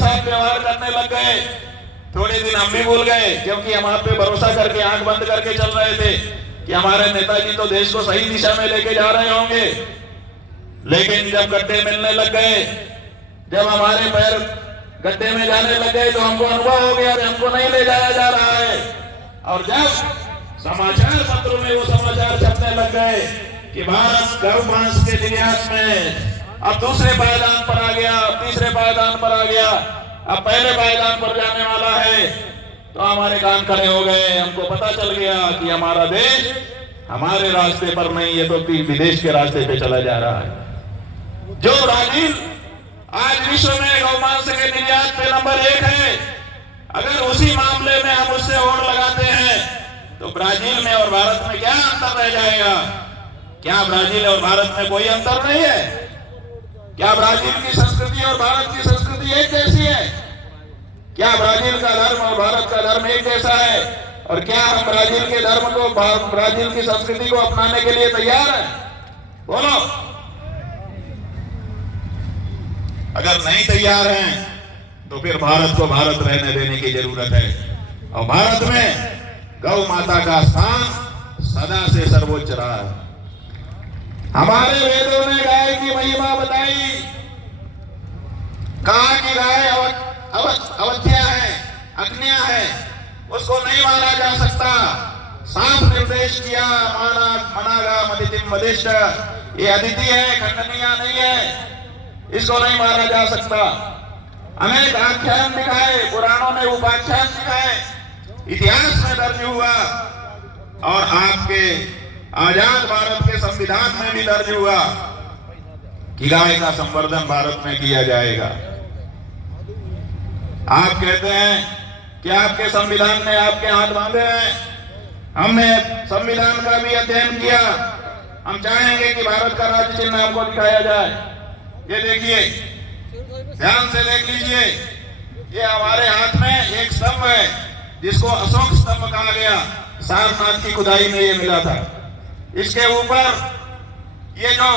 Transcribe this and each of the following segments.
साथ व्यवहार करने लग गए। थोड़े दिन हम भी भूल गए, क्योंकि हम आप पे भरोसा करके आंख बंद करके चल रहे थे कि हमारे नेताजी तो देश को सही दिशा में लेके जा रहे होंगे। लेकिन जब गड्ढे मिलने लग गए, जब हमारे पैर गड्ढे में जाने लग गए, तो हमको अनुभव हो गया कि हमको नहीं ले जाया जा रहा है। और जब समाचार पत्रों में वो समाचार छपने लग गए कि भारत गौ मांस के निर्यात में अब दूसरे पायदान पर आ गया, तीसरे पायदान पर आ गया, अब पहले पायदान पर जाने वाला है, तो हमारे कान खड़े हो गए। हमको पता चल गया कि हमारा देश हमारे रास्ते पर नहीं, ये तो विदेश के रास्ते पे चला जा रहा है। जो ब्राजील आज विश्व में गौ मांस के निर्यात पे नंबर 1 है, अगर उसी मामले में हम उससे होड़ लगाते हैं तो ब्राजील में और भारत में क्या अंतर रह जाएगा? क्या ब्राजील और भारत में कोई अंतर नहीं है? क्या ब्राजील की संस्कृति और भारत की संस्कृति एक जैसी है? क्या ब्राजील का धर्म और भारत का धर्म एक जैसा है? और क्या हम ब्राजील के धर्म को, ब्राजील की संस्कृति को अपनाने के लिए तैयार हैं? बोलो। अगर नहीं तैयार हैं तो फिर भारत को भारत रहने देने की जरूरत है। और भारत में गौ माता का स्थान सदा से सर्वोच्च रहा है। हमारे वेदों ने गाय की महिमा बताई, कहा कि गाय अवध्या है, अग्न्या है, उसको नहीं मारा जा सकता। साफ निर्देश किया, मनागा मदितिम मदिष्ट, ये अदिति है, खंडनीय नहीं है, इसको नहीं मारा जा सकता। अनेक आख्यान दिखाए, पुराणों में उपाख्यान दिखाए, इतिहास में दर्ज हुआ, और आपके आजाद भारत के संविधान में भी दर्ज हुआ कि गाय का संवर्धन भारत में किया जाएगा। आप कहते हैं कि आपके संविधान ने आपके हाथ बांधे हैं। हमने संविधान का भी अध्ययन किया। हम चाहेंगे कि भारत का राज्य चिन्ह आपको दिखाया जाए। ये देखिए, ध्यान से देख लीजिए, ये हमारे हाथ में एक स्तंभ है जिसको अशोक स्तंभ कहा गया। सारनाथ की खुदाई में ये मिला था। इसके ऊपर ये जो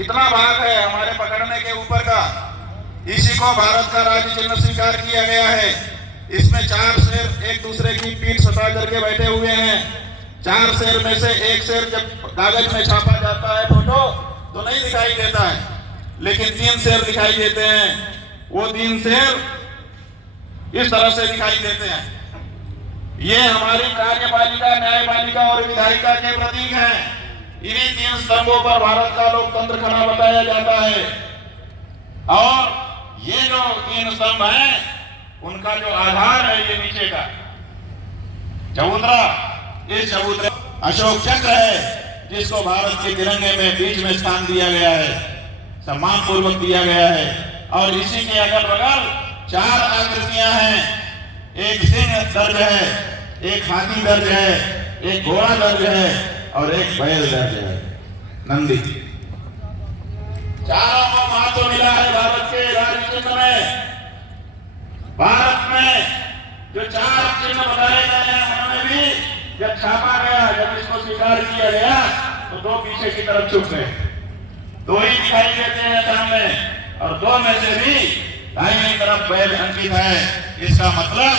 इतना भाग है हमारे पकड़ने के ऊपर का, इसी को भारत का राज्य चिन्ह स्वीकार किया गया है। इसमें 4 शेर एक दूसरे की पीठ सटा करके बैठे हुए हैं। 4 शेर में से एक शेर जब कागज में छापा जाता है फोटो तो नहीं दिखाई देता है, लेकिन 3 शेर दिखाई देते हैं। वो 3 शेर इस तरह से दिखाई देते हैं। ये हमारी कार्यपालिका, न्यायपालिका और विधायिका के प्रतीक हैं। इन्हीं 3 स्तंभों पर भारत का लोकतंत्र खड़ा बताया जाता है। और ये जो 3 स्तंभ हैं, उनका जो आधार है ये नीचे का चबूतरा, ये चबूतरा अशोक चक्र है, जिसको भारत के तिरंगे में बीच में स्थान दिया गया है, सम्मान पूर्वक दिया गया है। और इसी के अगल बगल 4 आकृतियां हैं। एक सिंह दर्ज है, एक हाथी दर्ज है, एक घोड़ा दर्ज है और एक बैल दर्ज है, नंदी। चारों को महत्व मिला है भारत के राज्य चिन्ह में। भारत में जो 4 चिन्ह बनाए गए हैं, उन्होंने भी जब छापा गया, जब इसको स्वीकार किया गया, तो 2 पीछे की तरफ छुप गए। 2 ही दिखाई देते हैं सामने, और 2 में से भी दाहिनी तरफ बैल अंकित है। इसका मतलब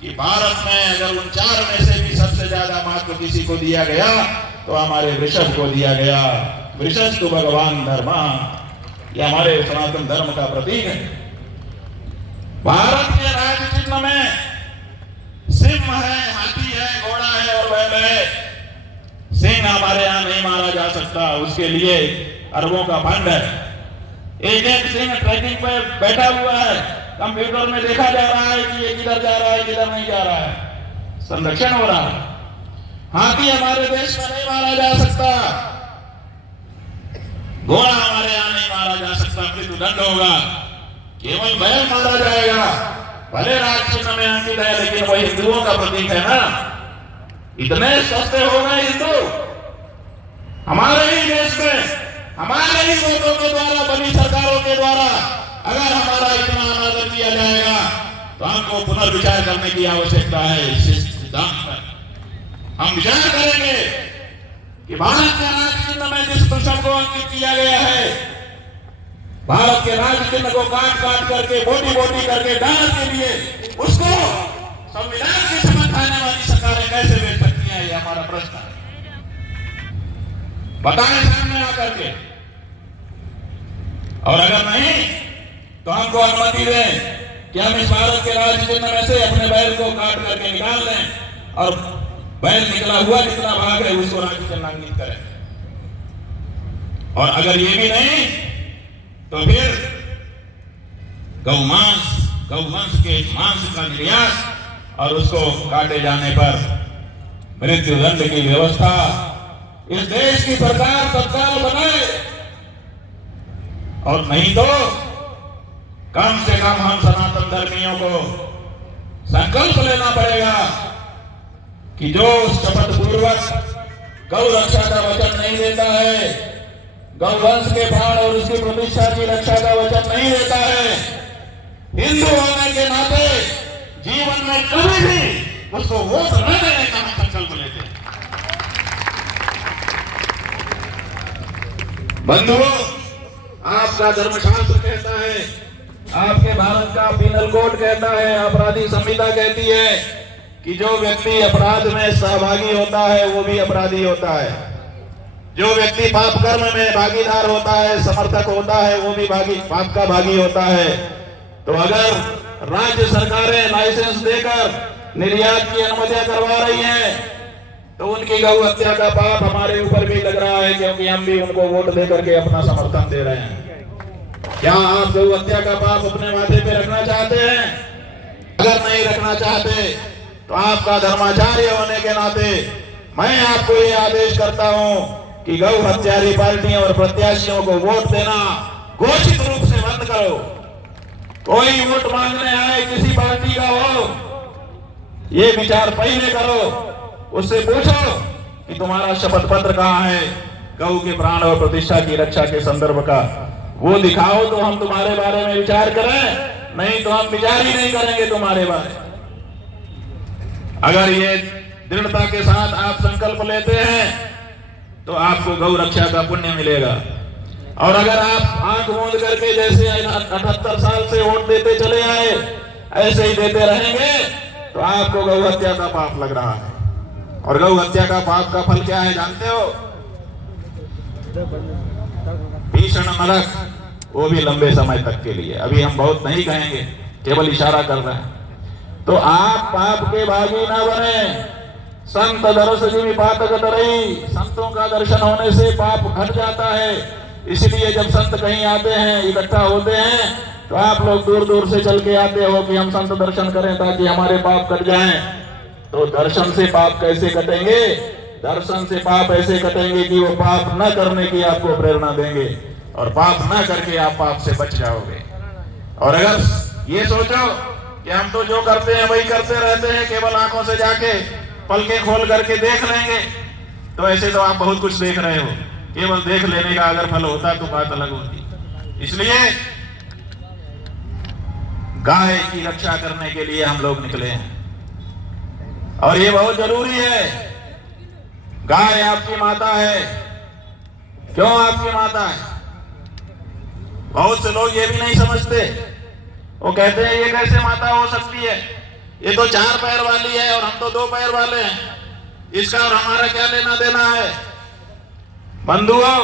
कि भारत में अगर उन 4 में से भी सबसे ज्यादा महत्व किसी को दिया गया तो हमारे वृषभ को दिया गया। वृषभ तो भगवान धर्मा, ये हमारे सनातन धर्म का प्रतीक है। भारत के राज्य चिन्ह में सिंह है, हाथी है, घोड़ा है और बैल है। सिंह हमारे यहाँ नहीं मारा जा सकता, उसके लिए अरबों का फंड है। एक सिंह ट्रैकिंग पे बैठा हुआ है, कंप्यूटर में देखा जा रहा है कि ये किधर जा रहा है, किधर नहीं जा रहा है, संरक्षण हो रहा है। हाथी हमारे देश में नहीं मारा जा सकता, घोड़ा हमारे यहाँ नहीं मारा जा सकता, मृत्युदंड होगा। केवल बैल मारा जाएगा। भले राज्य चिन्ह में अंकित है, लेकिन वह हिंदुओं का प्रतीक है ना। इतने सस्ते हो गए हिंदू हमारे ही देश में, हमारे ही वोटों के द्वारा, बनी सरकारों के द्वारा। अगर हमारा इतना अनादर किया जाएगा तो हमको पुनर्विचार करने की आवश्यकता है। इस सिद्धांत पर हम विचार करेंगे कि भारत के राज्य चिन्ह में जिस वृषभ को अंकित किया गया है, भारत के राज्य चिन्ह को काट काट करके बोटी बोटी करके डालने के लिए उसको संविधान की समझ खाने वाली सरकारें कैसे बेच सकती हैं, ये हमारा प्रश्न है। बताएं सामने आकर के, और अगर नहीं तो हमको अनुमति दें कि हम इस भारत के राज्य चिन्ह में से अपने बैल को काट करके निकाल लें और बैल निकला हुआ जितना भाग है उसको राज्य चिन्हांकित करें। और अगर ये भी नहीं तो फिर गौवंश के मांस का निर्यात और उसको काटे जाने पर मृत्युदंड की व्यवस्था इस देश की सरकार तत्काल बनाए, और नहीं तो कम से कम हम सनातन धर्मियों को संकल्प लेना पड़ेगा कि जो शपथ पूर्वक गौ रक्षा का वचन नहीं देता है, गौवंश के प्राण और उसकी प्रतिष्ठा की रक्षा का वचन नहीं देता है, हिंदू होने के नाते जीवन में कभी भी उसको वोट न देने का हम संकल्प लेते हैं। बंधुओं, आपका धर्मशास्त्र कहता है, आपके भारत का पीनल कोड कहता है, अपराधी संहिता कहती है कि जो व्यक्ति अपराध में सहभागी होता है वो भी अपराधी होता है। जो व्यक्ति पाप कर्म में भागीदार होता है, समर्थक होता है, वो भी पाप का भागी होता है। तो अगर राज्य सरकारें लाइसेंस देकर निर्यात की अनुमतियां करवा रही हैं तो उनकी गौ हत्या का पाप हमारे ऊपर भी लग रहा है, क्योंकि हम भी उनको वोट दे करके अपना समर्थन दे रहे हैं। क्या आप गौ हत्या का पाप अपने माथे पे रखना चाहते हैं? अगर नहीं रखना चाहते तो आपका धर्माचार्य होने के नाते मैं आपको ये आदेश करता हूं कि गौ हत्यारी पार्टियों और प्रत्याशियों को वोट देना घोषित रूप से बंद करो। कोई वोट मांगने आए किसी पार्टी का हो, ये विचार पहले करो, उससे पूछो कि तुम्हारा शपथ पत्र कहाँ है, गौ के प्राण और प्रतिष्ठा की रक्षा के संदर्भ का, वो दिखाओ तो हम तुम्हारे बारे में विचार करें, नहीं तो हम विचार ही नहीं करेंगे तुम्हारे बारे। अगर ये दृढ़ता के साथ आप संकल्प लेते हैं तो आपको गौ रक्षा का पुण्य मिलेगा। और अगर आप आंख मूंद करके जैसे 78 साल से वोट देते चले आए ऐसे ही देते रहेंगे तो आपको गौ हत्या का पाप लग रहा है। और गौ हत्या का पाप का फल क्या है जानते हो? भीषण नरक, वो भी लंबे समय तक के लिए। अभी हम बहुत नहीं कहेंगे, केवल इशारा कर रहे हैं। तो आप पाप के भागी ना बने। संत दर्श जीवी पातक डरई, संतों का दर्शन होने से पाप घट जाता है। इसलिए जब संत कहीं आते हैं, इकट्ठा होते हैं, तो आप लोग दूर दूर से चल के आते हो कि हम संत दर्शन करें ताकि हमारे पाप कट जाएं। तो दर्शन से पाप कैसे कटेंगे? दर्शन से पाप ऐसे कटेंगे कि वो पाप न करने की आपको प्रेरणा देंगे और पाप न करके आप पाप से बच जाओगे। और अगर ये सोचो कि हम तो जो करते हैं वही करते रहते हैं, केवल आंखों से जाके पलके खोल करके देख लेंगे, तो ऐसे तो आप बहुत कुछ देख रहे हो। केवल देख लेने का अगर फल होता तो बात अलग होती। इसलिए गाय की रक्षा करने के लिए हम लोग निकले हैं और ये बहुत जरूरी है। गाय आपकी माता है। क्यों आपकी माता है? बहुत से लोग ये भी नहीं समझते। वो कहते हैं ये कैसे माता हो सकती है, ये तो 4 पैर वाली है और हम तो 2 पैर वाले हैं, इसका और हमारा क्या लेना देना है? बंधुओं,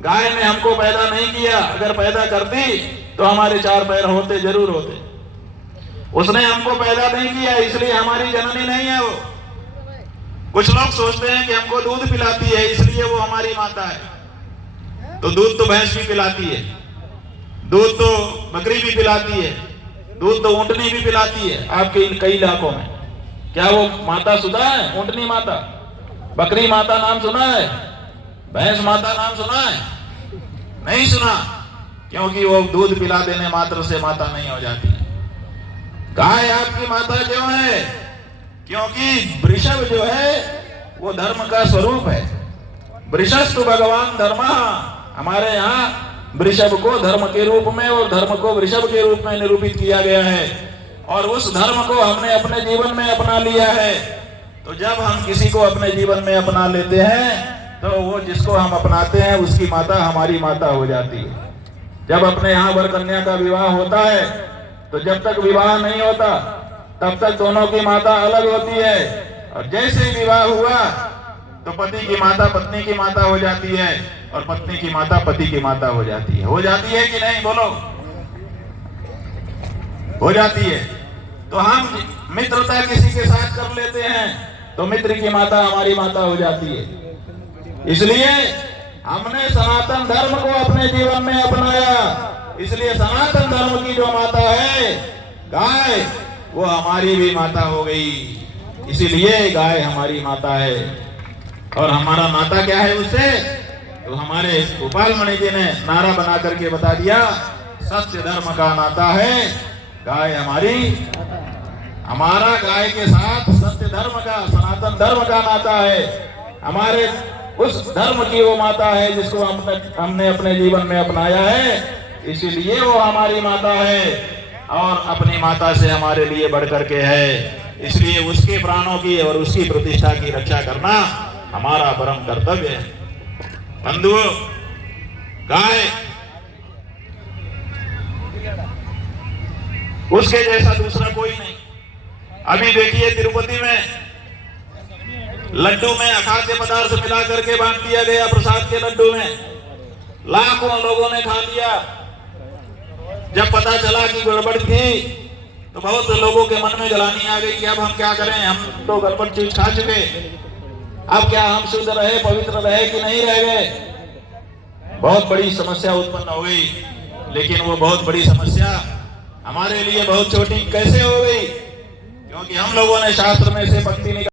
गाय ने हमको पैदा नहीं किया। अगर पैदा करती तो हमारे 4 पैर होते, जरूर होते। उसने हमको पैदा नहीं किया, इसलिए हमारी जननी नहीं है वो। कुछ लोग सोचते हैं कि हमको दूध पिलाती है इसलिए वो हमारी माता है। तो दूध तो भैंस भी पिलाती है, दूध तो बकरी भी पिलाती है, दूध तो ऊंटनी भी पिलाती है। आपके कई इलाकों में क्या वो माता सुना है? ऊंटनी माता, बकरी माता नाम सुना है? भैंस माता नाम सुना है? नहीं सुना, क्योंकि वो दूध पिला देने मात्र से माता नहीं हो जाती। गाय आपकी माता क्यों है? क्योंकि वृषभ जो है वो धर्म का स्वरूप है। वृषस्तु भगवान धर्म। हमारे यहाँ वृषभ को धर्म के रूप में और धर्म को वृषभ के रूप में निरूपित किया गया है और उस धर्म को हमने अपने जीवन में अपना लिया है। तो जब हम किसी को अपने जीवन में अपना लेते हैं तो वो जिसको हम अपनाते हैं उसकी माता हमारी माता हो जाती है। जब अपने यहाँ वर कन्या का विवाह होता है तो जब तक विवाह नहीं होता तब तक दोनों की माता अलग होती है, और जैसे ही विवाह हुआ तो पति की माता पत्नी की माता हो जाती है और पत्नी की माता पति की माता हो जाती है। हो जाती है कि नहीं, बोलो? हो जाती है। तो हम मित्रता किसी के साथ कर लेते हैं तो मित्र की माता हमारी माता हो जाती है। इसलिए हमने सनातन धर्म को अपने जीवन में अपनाया। इसलिए सनातन धर्म की जो माता है गाय, वो हमारी भी माता हो गई। इसीलिए गाय हमारी माता है। और हमारा नाता क्या है उससे? तो हमारे गोपाल मणि जी ने नारा बना करके बता दिया, सत्य धर्म का नाता है गाय हमारी। हमारा गाय के साथ सत्य धर्म का, सनातन धर्म का नाता है। हमारे उस धर्म की वो माता है जिसको हमने अपने जीवन में अपनाया है, इसीलिए वो हमारी माता है और अपनी माता से हमारे लिए बढ़ करके है। इसलिए उसके प्राणों की और उसकी प्रतिष्ठा की रक्षा करना हमारा परम कर्तव्य है। बंधुओं, गाय उसके जैसा दूसरा कोई नहीं। अभी देखिए तिरुपति में लड्डू में अखाद्य पदार्थ मिला करके बांट दिया गया, प्रसाद के लड्डू में लाखों लोगों ने खा लिया। जब पता चला कि गड़बड़ थी तो बहुत लोगों के मन में जलानी आ गई कि अब हम क्या करें, हम तो गड़बड़ चीज खा चुके, अब क्या हम शुद्ध रहे, पवित्र रहे कि नहीं रह गए। बहुत बड़ी समस्या उत्पन्न हो गई। लेकिन वो बहुत बड़ी समस्या हमारे लिए बहुत छोटी कैसे हो गई? क्योंकि हम लोगों ने शास्त्र में से पंक्ति